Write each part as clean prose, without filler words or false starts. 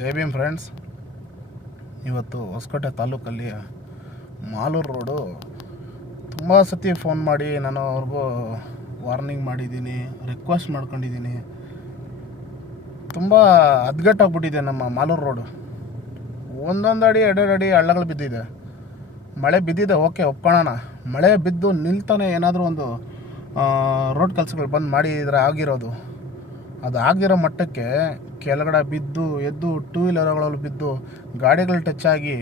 ಜೈ Bhim friends. ಇವತ್ತು ಹೊಸಕೋಟೆ ತಾಲೂಕಲ್ಲಿ Malur road ತುಂಬ ಸತಿ ಫೋನ್ ಮಾಡಿ ನಾನು ಅವ್ರಿಗೂ ವಾರ್ನಿಂಗ್ ಮಾಡಿದ್ದೀನಿ, ರಿಕ್ವೆಸ್ಟ್ ಮಾಡ್ಕೊಂಡಿದ್ದೀನಿ. ತುಂಬ ಹದ್ಗೆಟ್ಟೋಗ್ಬಿಟ್ಟಿದೆ ನಮ್ಮ ಮಾಲೂರು ರೋಡು. ಒಂದೊಂದು ಅಡಿ ಎರಡೆರಡು ಅಡಿ ಹಳ್ಳಗಳು ಬಿದ್ದಿದೆ. ಮಳೆ ಬಿದ್ದಿದೆ, ಓಕೆ ಒಪ್ಕೊಳ್ಳೋಣ. ಮಳೆ ಬಿದ್ದು ನಿಲ್ತಾನೆ ಏನಾದರೂ ಒಂದು ರೋಡ್ ಕೆಲಸಗಳು ಬಂದು ಮಾಡಿದರೆ ಆಗಿರೋದು. ಅದು ಆಗಿರೋ ಮಟ್ಟಕ್ಕೆ ಕೆಳಗಡೆ ಬಿದ್ದು ಎದ್ದು ಟೂ ವೀಲರ್ಗಳಲ್ಲಿ ಬಿದ್ದು ಗಾಡಿಗಳು ಟಚ್ ಆಗಿ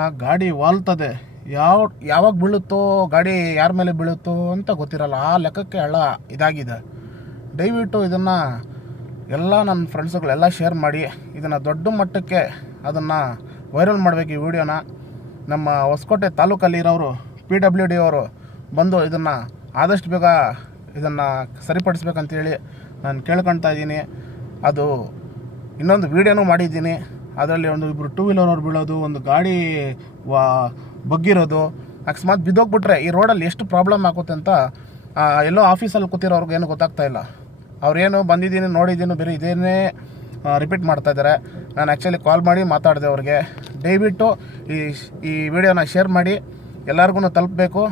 ಆ ಗಾಡಿ ವಾಲ್ತದೆ. ಯಾವಾಗ ಬೀಳುತ್ತೋ, ಗಾಡಿ ಯಾರ ಮೇಲೆ ಬೀಳುತ್ತೋ ಅಂತ ಗೊತ್ತಿರಲ್ಲ. ಆ ಲೆಕ್ಕಕ್ಕೆ ಹಳ್ಳ ಇದಾಗಿದೆ. ದಯವಿಟ್ಟು ಇದನ್ನು ಎಲ್ಲ ನನ್ನ ಫ್ರೆಂಡ್ಸುಗಳೆಲ್ಲ ಶೇರ್ ಮಾಡಿ ಇದನ್ನು ದೊಡ್ಡ ಮಟ್ಟಕ್ಕೆ ಅದನ್ನು ವೈರಲ್ ಮಾಡಬೇಕು. ಈ ವಿಡಿಯೋನ ನಮ್ಮ ಹೊಸಕೋಟೆ ತಾಲೂಕಲ್ಲಿರೋರು PWD ಅವರು ಬಂದು ಇದನ್ನು ಆದಷ್ಟು ಬೇಗ ಇದನ್ನು ಸರಿಪಡಿಸ್ಬೇಕಂತೇಳಿ ನಾನು ಕೇಳ್ಕೊಳ್ತಾ ಇದ್ದೀನಿ. ಅದು ಇನ್ನೊಂದು ವೀಡಿಯೋನೂ ಮಾಡಿದ್ದೀನಿ. ಅದರಲ್ಲಿ ಇಬ್ಬರು ಟೂ ವೀಲರ್ ಅವ್ರು ಬೀಳೋದು, ಒಂದು ಗಾಡಿ ಬಗ್ಗಿರೋದು. ಅಕಸ್ಮಾತ್ ಬಿದ್ದೋಗ್ಬಿಟ್ರೆ ಈ ರೋಡಲ್ಲಿ ಎಷ್ಟು ಪ್ರಾಬ್ಲಮ್ ಆಗುತ್ತೆ ಅಂತ ಎಲ್ಲೋ ಆಫೀಸಲ್ಲಿ ಕೂತಿರೋರ್ಗೆ ಏನು ಗೊತ್ತಾಗ್ತಾ ಇಲ್ಲ. ಅವ್ರೇನು ಬಂದಿದ್ದೀನಿ ನೋಡಿದ್ದೀನಿ ಬೇರೆ ಇದೇನೇ ರಿಪೀಟ್ ಮಾಡ್ತಾಯಿದ್ದಾರೆ. ನಾನು ಆ್ಯಕ್ಚುಲಿ ಕಾಲ್ ಮಾಡಿ ಮಾತಾಡಿದೆ ಅವ್ರಿಗೆ. ದಯವಿಟ್ಟು ಈ ವಿಡಿಯೋನ ಶೇರ್ ಮಾಡಿ ಎಲ್ಲರಿಗೂ ತಲುಪಬೇಕು.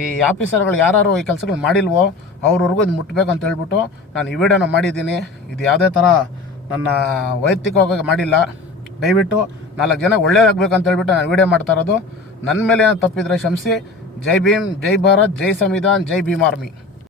ಈ ಆಫೀಸರ್ಗಳು ಯಾರು ಈ ಕೆಲಸಗಳು ಮಾಡಿಲ್ವೋ ಅವ್ರವ್ರಿಗೂ ಇದು ಮುಟ್ಟಬೇಕು ಅಂತ ಹೇಳ್ಬಿಟ್ಟು ನಾನು ಈ ವಿಡಿಯೋನ ಮಾಡಿದ್ದೀನಿ. ಇದು ಯಾವುದೇ ಥರ ನನ್ನ ವೈಯಕ್ತಿಕವಾಗಿ ಮಾಡಿಲ್ಲ. ದಯವಿಟ್ಟು 4 ಜನ ಒಳ್ಳೇದಾಗಬೇಕಂತ ಹೇಳ್ಬಿಟ್ಟು ನಾನು ವಿಡಿಯೋ ಮಾಡ್ತಾ ಇರೋದು. ನನ್ನ ಮೇಲೆ ತಪ್ಪಿದರೆ ಕ್ಷಮಿಸಿ. ಜೈ ಭೀಮ್, ಜೈ ಭಾರತ್, ಜೈ ಸಂವಿಧಾನ್, ಜೈ ಭೀಮ್ ಆರ್ಮಿ.